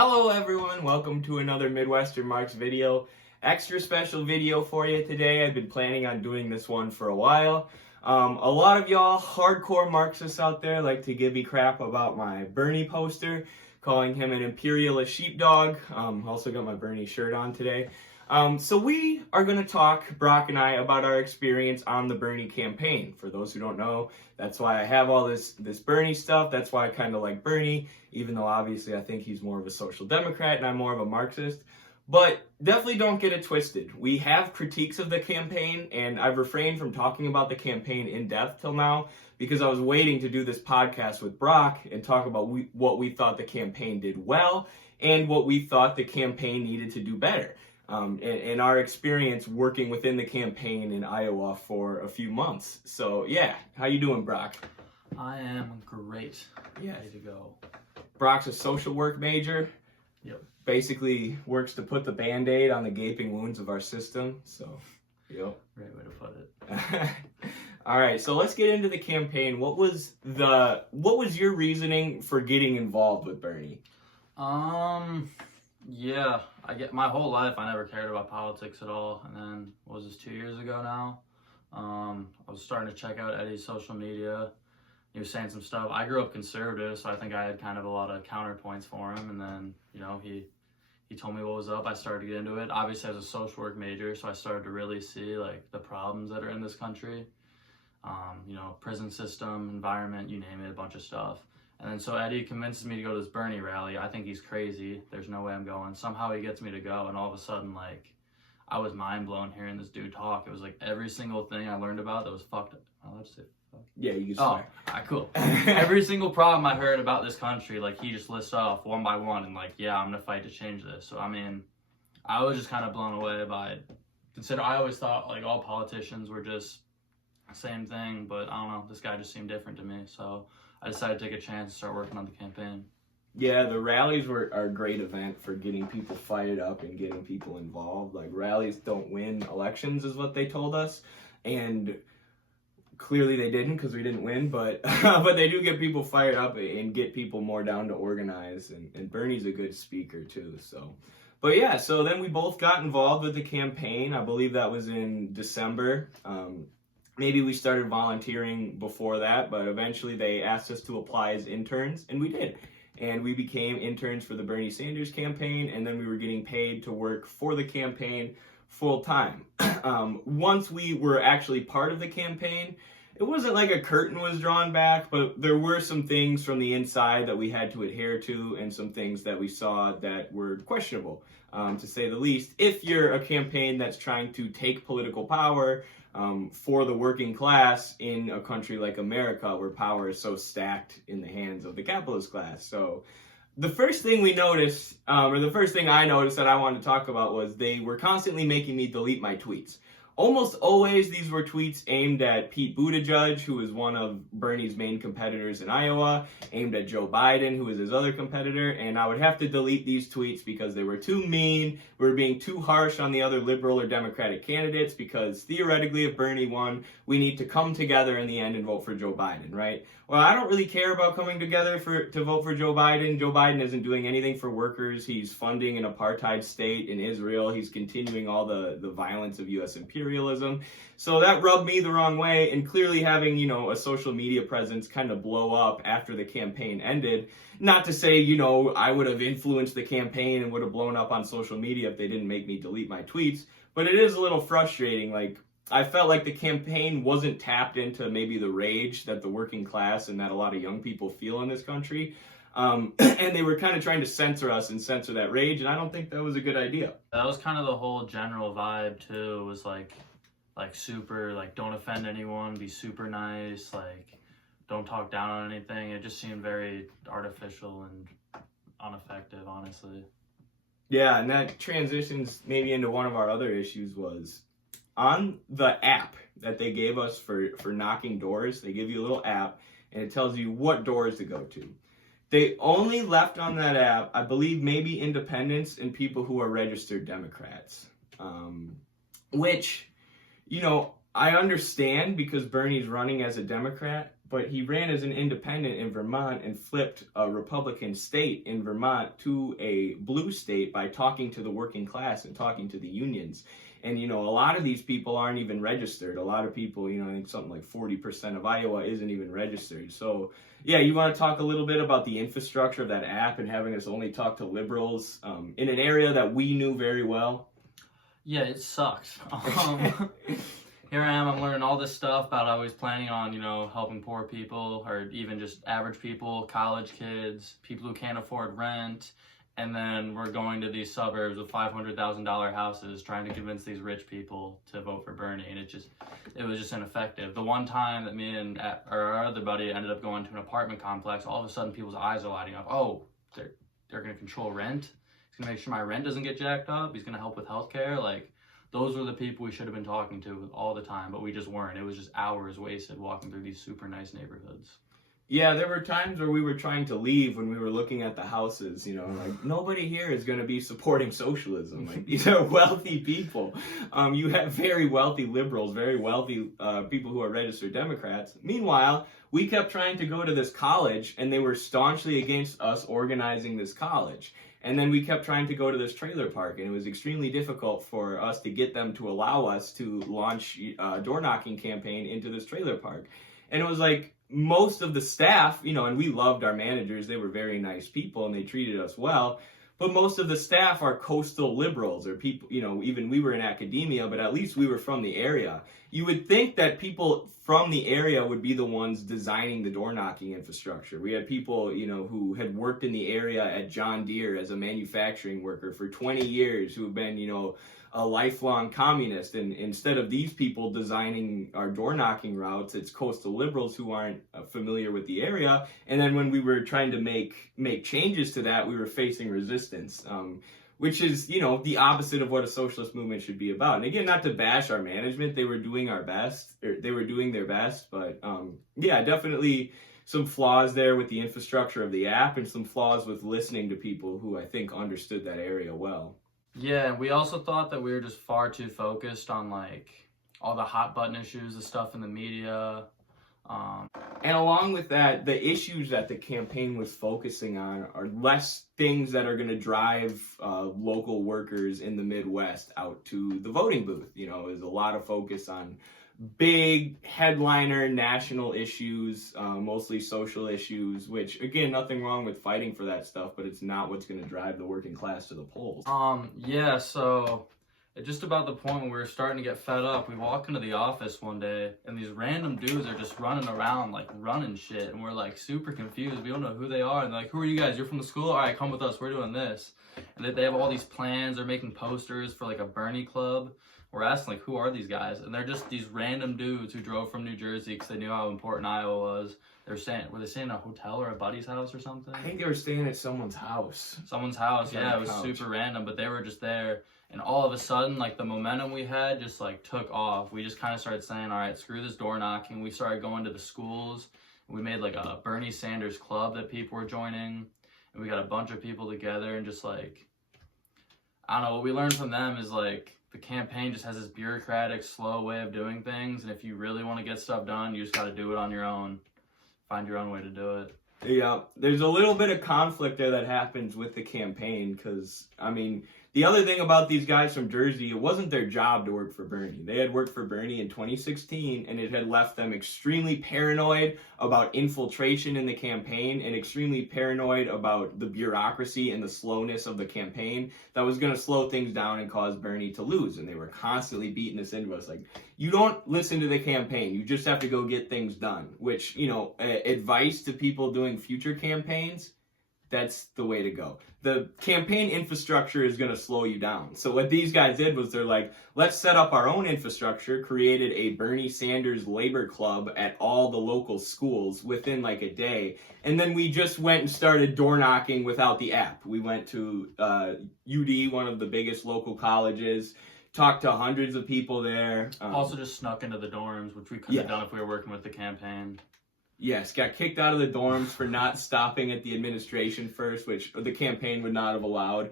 Hello everyone, welcome to another Midwestern Marx video. Extra special video for you today. I've been planning on doing this one for a while. A lot of y'all hardcore Marxists out there like to give me crap about my Bernie poster, calling him an imperialist sheepdog. Also got my Bernie shirt on today. So we are going to talk, Brock and I, about our experience on the Bernie campaign. For those who don't know, that's why I have all this Bernie stuff. That's why I kind of like Bernie, even though obviously I think he's more of a social democrat and I'm more of a Marxist. But definitely don't get it twisted. We have critiques of the campaign, and I've refrained from talking about the campaign in depth till now because I was waiting to do this podcast with Brock and talk about what we thought the campaign did well and what we thought the campaign needed to do better. And our experience working within the campaign in Iowa for a few months. So yeah, how you doing, Brock? I am great. Yeah. Ready to go. Brock's a social work major. Yep. Basically works to put the Band-Aid on the gaping wounds of our system. So, yep. Great way to put it. All right, so let's get into the campaign. What was your reasoning for getting involved with Bernie? Yeah, my whole life I never cared about politics at all, and then what was this, 2 years ago now? I was starting to check out Eddie's social media. He was saying some stuff. I grew up conservative, so I think I had kind of a lot of counterpoints for him, and then, he told me what was up. I started to get into it. Obviously, I was a social work major, so I started to really see, the problems that are in this country. Prison system, environment, you name it, a bunch of stuff. And then so Eddie convinces me to go to this Bernie rally. I think he's crazy. There's no way I'm going. Somehow he gets me to go, and all of a sudden, I was mind blown hearing this dude talk. It was every single thing I learned about that was fucked up. Am I allowed to say fuck? Yeah, you can swear. All right, cool. Every single problem I heard about this country, he just lists off one by one, and yeah, I'm gonna fight to change this. So I was just kind of blown away by it. I always thought all politicians were just the same thing, but I don't know. This guy just seemed different to me, so I decided to take a chance and start working on the campaign. Yeah, the rallies are a great event for getting people fired up and getting people involved. Rallies don't win elections is what they told us, and clearly they didn't because we didn't win, but but they do get people fired up and get people more down to organize, and Bernie's a good speaker too, so. But yeah, so then we both got involved with the campaign. I believe that was in December. Maybe we started volunteering before that, but eventually they asked us to apply as interns, and we did. And we became interns for the Bernie Sanders campaign, and then we were getting paid to work for the campaign full time. Once we were actually part of the campaign, it wasn't like a curtain was drawn back, but there were some things from the inside that we had to adhere to, and some things that we saw that were questionable, to say the least. If you're a campaign that's trying to take political power for the working class in a country like America, where power is so stacked in the hands of the capitalist class. So the first thing we noticed, or the first thing I noticed that I wanted to talk about, was they were constantly making me delete my tweets. Almost always these were tweets aimed at Pete Buttigieg, who is one of Bernie's main competitors in Iowa, aimed at Joe Biden, who is his other competitor, and I would have to delete these tweets because they were too mean. We were being too harsh on the other liberal or Democratic candidates because theoretically if Bernie won, we need to come together in the end and vote for Joe Biden, right? Well, I don't really care about coming together to vote for Joe Biden. Joe Biden isn't doing anything for workers. He's funding an apartheid state in Israel. He's continuing all the violence of U.S. imperialism. So that rubbed me the wrong way, and clearly having, a social media presence kind of blow up after the campaign ended. Not to say, I would have influenced the campaign and would have blown up on social media if they didn't make me delete my tweets, but it is a little frustrating. I felt like the campaign wasn't tapped into maybe the rage that the working class and that a lot of young people feel in this country. And they were kind of trying to censor us and censor that rage, and I don't think that was a good idea. That was kind of the whole general vibe too. It was super, don't offend anyone, be super nice, don't talk down on anything. It just seemed very artificial and ineffective, honestly. Yeah, and that transitions maybe into one of our other issues. Was on the app that they gave us for knocking doors. They give you a little app, and it tells you what doors to go to. They only left on that app, I believe, maybe independents and people who are registered Democrats, which, I understand because Bernie's running as a Democrat, but he ran as an independent in Vermont and flipped a Republican state in Vermont to a blue state by talking to the working class and talking to the unions. And, a lot of these people aren't even registered. A lot of people, I think something like 40% of Iowa isn't even registered. So, yeah, you want to talk a little bit about the infrastructure of that app and having us only talk to liberals in an area that we knew very well? Yeah, it sucks. Here I am, I'm learning all this stuff about I was planning on, helping poor people or even just average people, college kids, people who can't afford rent. And then we're going to these suburbs with $500,000 houses trying to convince these rich people to vote for Bernie. And it was just ineffective. The one time that me and our other buddy ended up going to an apartment complex, all of a sudden people's eyes are lighting up. Oh, they're going to control rent. He's going to make sure my rent doesn't get jacked up. He's going to help with healthcare. Like, those were the people we should have been talking to all the time, but we just weren't. It was just hours wasted walking through these super nice neighborhoods. Yeah, there were times where we were trying to leave when we were looking at the houses, like nobody here is going to be supporting socialism. Like, these are wealthy people. You have very wealthy liberals, very wealthy people who are registered Democrats. Meanwhile, we kept trying to go to this college and they were staunchly against us organizing this college. And then we kept trying to go to this trailer park, and it was extremely difficult for us to get them to allow us to launch a door knocking campaign into this trailer park. And it was like, most of the staff, and we loved our managers, they were very nice people and they treated us well, but most of the staff are coastal liberals or people, even we were in academia, but at least we were from the area. You would think that people from the area would be the ones designing the door knocking infrastructure. We had people, who had worked in the area at John Deere as a manufacturing worker for 20 years, who have been, a lifelong communist, and instead of these people designing our door knocking routes, it's coastal liberals who aren't familiar with the area. And then when we were trying to make changes to that, we were facing resistance, which is the opposite of what a socialist movement should be about. And again, not to bash our management, they were doing their best, but yeah, definitely some flaws there with the infrastructure of the app and some flaws with listening to people who I think understood that area well. Yeah, we also thought that we were just far too focused on like all the hot button issues, the stuff in the media. And along with that, the issues that the campaign was focusing on are less things that are going to drive local workers in the Midwest out to the voting booth. There's a lot of focus on big headliner national issues, mostly social issues, which again, nothing wrong with fighting for that stuff, but it's not what's going to drive the working class to the polls. Yeah, so at just about the point when we were starting to get fed up, we walked into the office one day and these random dudes are just running around like running shit, and we're like super confused. We don't know who they are, and they're like, who are you guys? You're from the school? All right, come with us, we're doing this. And they have all these plans. They're making posters for like a Bernie club. We're asking, like, who are these guys? And they're just these random dudes who drove from New Jersey because they knew how important Iowa was. Were they staying in a hotel or a buddy's house or something? I think they were staying at someone's house. Someone's house, yeah. It was super random, but they were just there. And all of a sudden, like, the momentum we had just, like, took off. We just kind of started saying, all right, screw this door knocking. We started going to the schools. We made, like, a Bernie Sanders club that people were joining. And we got a bunch of people together and just, like, I don't know, what we learned from them is, like, the campaign just has this bureaucratic, slow way of doing things, and if you really want to get stuff done, you just got to do it on your own. Find your own way to do it. Yeah, there's a little bit of conflict there that happens with the campaign because, the other thing about these guys from Jersey, it wasn't their job to work for Bernie. They had worked for Bernie in 2016, and it had left them extremely paranoid about infiltration in the campaign and extremely paranoid about the bureaucracy and the slowness of the campaign that was going to slow things down and cause Bernie to lose. And they were constantly beating this into us like, you don't listen to the campaign. You just have to go get things done, which, advice to people doing future campaigns, that's the way to go. The campaign infrastructure is going to slow you down. So what these guys did was they're like, let's set up our own infrastructure, created a Bernie Sanders labor club at all the local schools within like a day. And then we just went and started door knocking without the app. We went to UD, one of the biggest local colleges, talked to hundreds of people there. Also just snuck into the dorms, which we couldn't have done if we were working with the campaign. Yes, got kicked out of the dorms for not stopping at the administration first, which the campaign would not have allowed.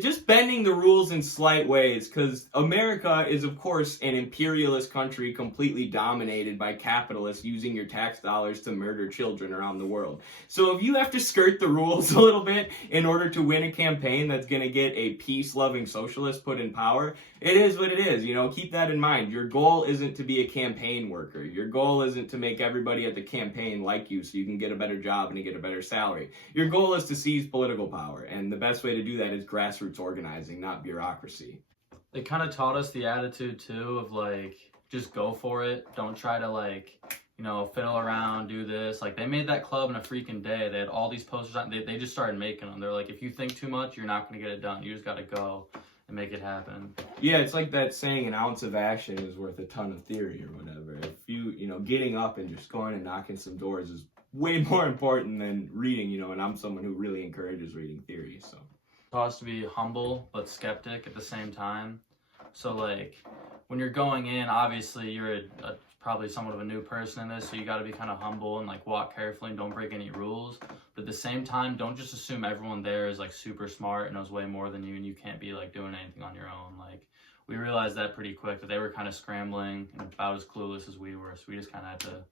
just bending the rules in slight ways, because America is, of course, an imperialist country completely dominated by capitalists using your tax dollars to murder children around the world. So if you have to skirt the rules a little bit in order to win a campaign that's going to get a peace-loving socialist put in power, it is what it is. Keep that in mind. Your goal isn't to be a campaign worker. Your goal isn't to make everybody at the campaign like you so you can get a better job and to get a better salary. Your goal is to seize political power, and the best way to do that is grassroots organizing, not bureaucracy. They kind of taught us the attitude too of like, just go for it. Don't try to like, fiddle around, do this. Like, they made that club in a freaking day. They had all these posters on. They just started making them. They're like, if you think too much, you're not going to get it done. You just got to go and make it happen. Yeah, it's like that saying, an ounce of action is worth a ton of theory or whatever. If getting up and just going and knocking some doors is way more important than reading, and I'm someone who really encourages reading theory, so. Taught us to be humble but skeptic at the same time. So like, when you're going in, obviously you're probably somewhat of a new person in this, so you got to be kind of humble and like walk carefully and don't break any rules. But at the same time, don't just assume everyone there is like super smart and knows way more than you, and you can't be like doing anything on your own. Like, we realized that pretty quick, that they were kind of scrambling and about as clueless as we were, so we just kind of had to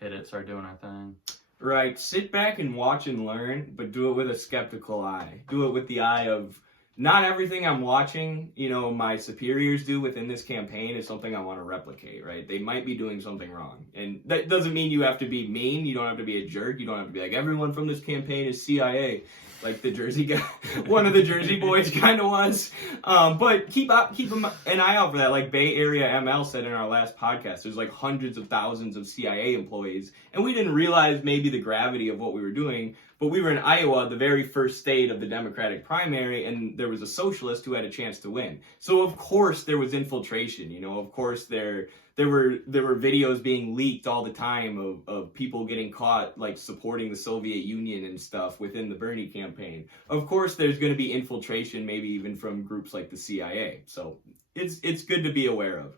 hit it, start doing our thing. Right, sit back and watch and learn, but do it with a skeptical eye. Do it with the eye of, not everything I'm watching, my superiors do within this campaign is something I want to replicate, right? They might be doing something wrong. And that doesn't mean you have to be mean. You don't have to be a jerk. You don't have to be like, everyone from this campaign is CIA. Like the Jersey guy, one of the Jersey boys kind of was. But keep an eye out for that. Like Bay Area ML said in our last podcast, there's like hundreds of thousands of CIA employees. And we didn't realize maybe the gravity of what we were doing. But we were in Iowa, the very first state of the Democratic primary, and there was a socialist who had a chance to win. So of course there was infiltration. Of course there were videos being leaked all the time of people getting caught like supporting the Soviet Union and stuff within the Bernie campaign. Of course there's going to be infiltration, maybe even from groups like the CIA. So it's good to be aware of.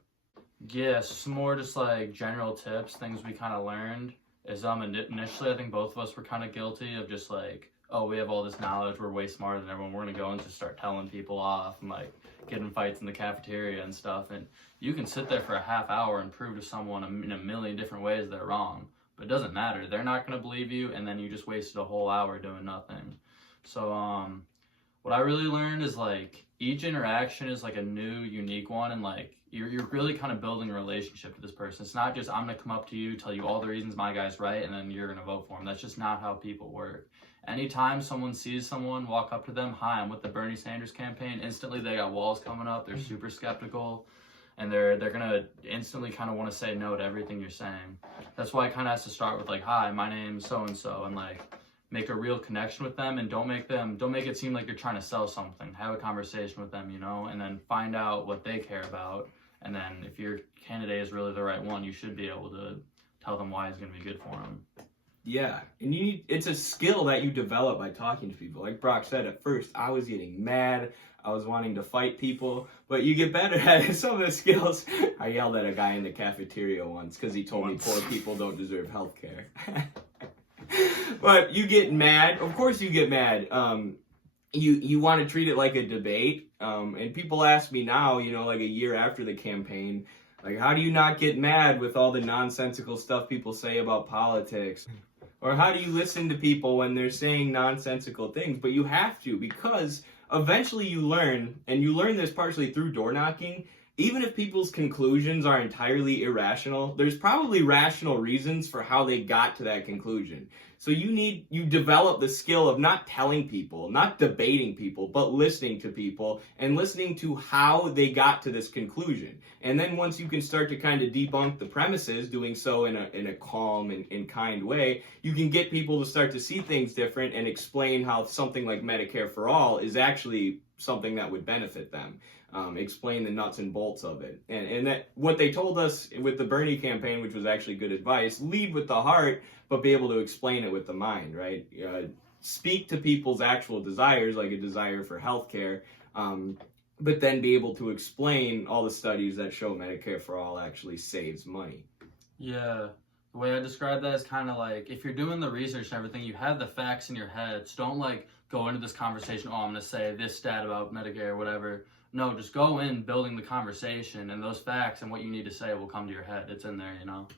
Yeah, some more just like general tips, things we kind of learned. Is initially I think both of us were kind of guilty of just like, oh, we have all this knowledge, we're way smarter than everyone, we're gonna go and just start telling people off and like get in fights in the cafeteria and stuff. And you can sit there for a half hour and prove to someone in a million different ways they're wrong, but it doesn't matter. They're not gonna believe you, and then you just wasted a whole hour doing nothing. So what I really learned is like, each interaction is like a new, unique one, and like you're really kind of building a relationship with this person. It's not just, I'm gonna come up to you, tell you all the reasons my guy's right, and then you're gonna vote for him. That's just not how people work. Anytime someone sees someone, walk up to them, hi, I'm with the Bernie Sanders campaign, instantly they got walls coming up, they're super skeptical, and they're gonna instantly kind of want to say no to everything you're saying. That's why it kind of has to start with like, hi, my name's so-and-so, and like, make a real connection with them, and don't make it seem like you're trying to sell something. Have a conversation with them, and then find out what they care about. And then if your candidate is really the right one, you should be able to tell them why it's going to be good for them. Yeah, and it's a skill that you develop by talking to people. Like Brock said, at first I was getting mad, I was wanting to fight people, but you get better at it. Some of the skills. I yelled at a guy in the cafeteria once because he told me poor people don't deserve health care. But you get mad. Of course you get mad. You want to treat it like a debate. And people ask me now, like a year after the campaign, like, how do you not get mad with all the nonsensical stuff people say about politics? Or how do you listen to people when they're saying nonsensical things? But you have to, because eventually you learn, and you learn this partially through door knocking. Even if people's conclusions are entirely irrational, there's probably rational reasons for how they got to that conclusion. So you develop the skill of not telling people, not debating people, but listening to people and listening to how they got to this conclusion. And then once you can start to kind of debunk the premises, doing so in a calm and kind way, you can get people to start to see things different and explain how something like Medicare for All is actually something that would benefit them. Explain the nuts and bolts of it. And that what they told us with the Bernie campaign, which was actually good advice, lead with the heart, but be able to explain it with the mind, right? Speak to people's actual desires, like a desire for healthcare, but then be able to explain all the studies that show Medicare for All actually saves money. Yeah. The way I describe that is kind of like, if you're doing the research and everything, you have the facts in your head. So don't like go into this conversation, oh, I'm going to say this stat about Medicare or whatever. No, just go in building the conversation, and those facts and what you need to say will come to your head. It's in there, you know?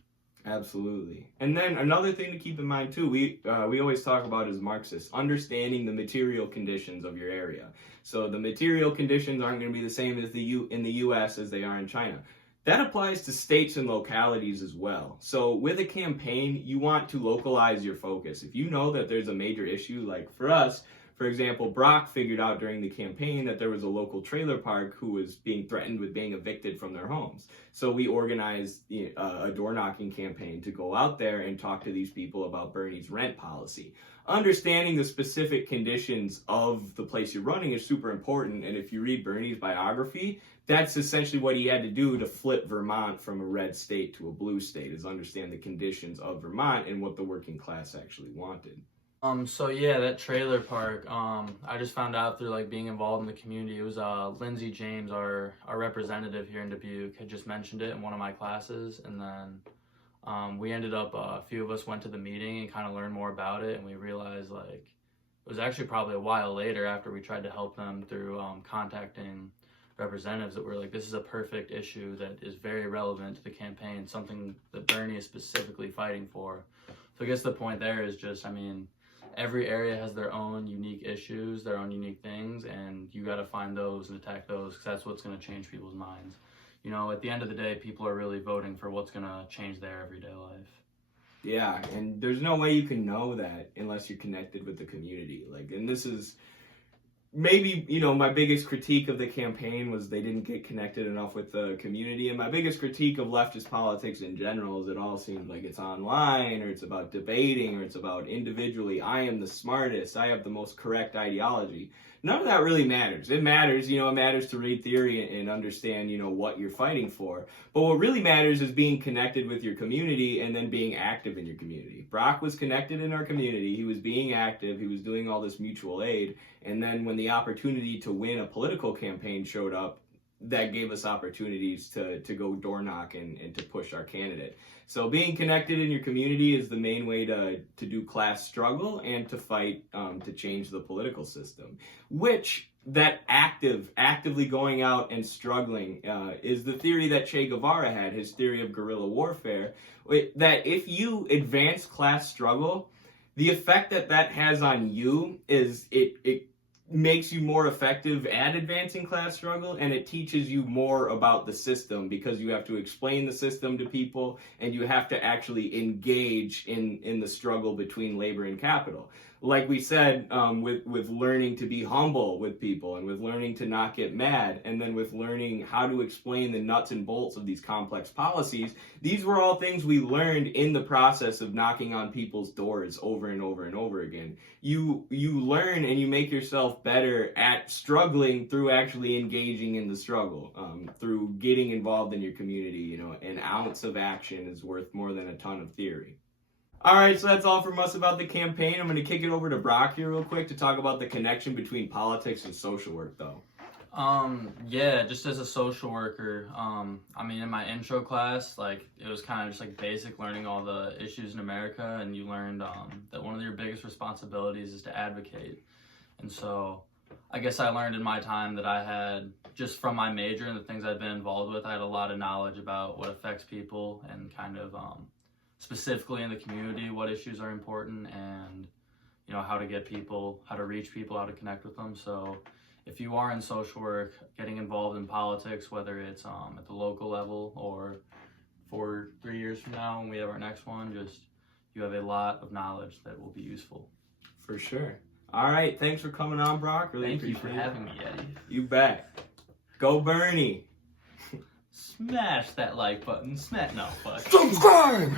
Absolutely. And then another thing to keep in mind too, we always talk about as Marxists, understanding the material conditions of your area. So the material conditions aren't going to be the same as in the US as they are in China. That applies to states and localities as well. So with a campaign, you want to localize your focus. If you know that there's a major issue, like for us, for example, Brock figured out during the campaign that there was a local trailer park who was being threatened with being evicted from their homes. So we organized a door knocking campaign to go out there and talk to these people about Bernie's rent policy. Understanding the specific conditions of the place you're running is super important. And if you read Bernie's biography, that's essentially what he had to do to flip Vermont from a red state to a blue state, is understand the conditions of Vermont and what the working class actually wanted. So yeah, that trailer park, I just found out through like being involved in the community. It was Lindsey James, our representative here in Dubuque, had just mentioned it in one of my classes, and then we ended up, a few of us went to the meeting and kind of learned more about it, and we realized like it was actually probably a while later after we tried to help them through contacting representatives that were like, this is a perfect issue that is very relevant to the campaign, something that Bernie is specifically fighting for. So I guess the point there is just, I mean, every area has their own unique issues, their own unique things, and you got to find those and attack those, because that's what's going to change people's minds. You know, at the end of the day, people are really voting for what's going to change their everyday life. Yeah, and there's no way you can know that unless you're connected with the community. Like, and this is maybe, you know, my biggest critique of the campaign was they didn't get connected enough with the community. And my biggest critique of leftist politics in general is it all seems like it's online, or it's about debating, or it's about individually, I am the smartest, I have the most correct ideology. None of that really matters. It matters, you know, it matters to read theory and understand, you know, what you're fighting for. But what really matters is being connected with your community and then being active in your community. Brock was connected in our community. He was being active. He was doing all this mutual aid. And then when the opportunity to win a political campaign showed up, that gave us opportunities to go door knock and to push our candidate. So being connected in your community is the main way to do class struggle and to fight to change the political system, which that actively going out and struggling is the theory that Che Guevara had, his theory of guerrilla warfare, that if you advance class struggle, the effect that has on you is it makes you more effective at advancing class struggle, and it teaches you more about the system, because you have to explain the system to people and you have to actually engage in the struggle between labor and capital. Like we said, with learning to be humble with people, and with learning to not get mad, and then with learning how to explain the nuts and bolts of these complex policies, these were all things we learned in the process of knocking on people's doors over and over and over again. You learn and you make yourself better at struggling through actually engaging in the struggle, through getting involved in your community. You know, an ounce of action is worth more than a ton of theory. All right, so that's all from us about the campaign. I'm going to kick it over to Brock here real quick to talk about the connection between politics and social work, though. Yeah, just as a social worker, I mean, in my intro class, like, it was kind of just like basic learning all the issues in America, and you learned that one of your biggest responsibilities is to advocate. And so I guess I learned in my time that I had, just from my major and the things I'd been involved with, I had a lot of knowledge about what affects people and kind of specifically in the community, what issues are important, and, you know, how to get people, how to reach people, how to connect with them. So if you are in social work, getting involved in politics, whether it's at the local level or 3 years from now when we have our next one, just, you have a lot of knowledge that will be useful. For sure. All right, thanks for coming on, Brock. Really Thank you for having me, Eddie. You bet. Go Bernie. Smash that like button. No, fuck. Subscribe!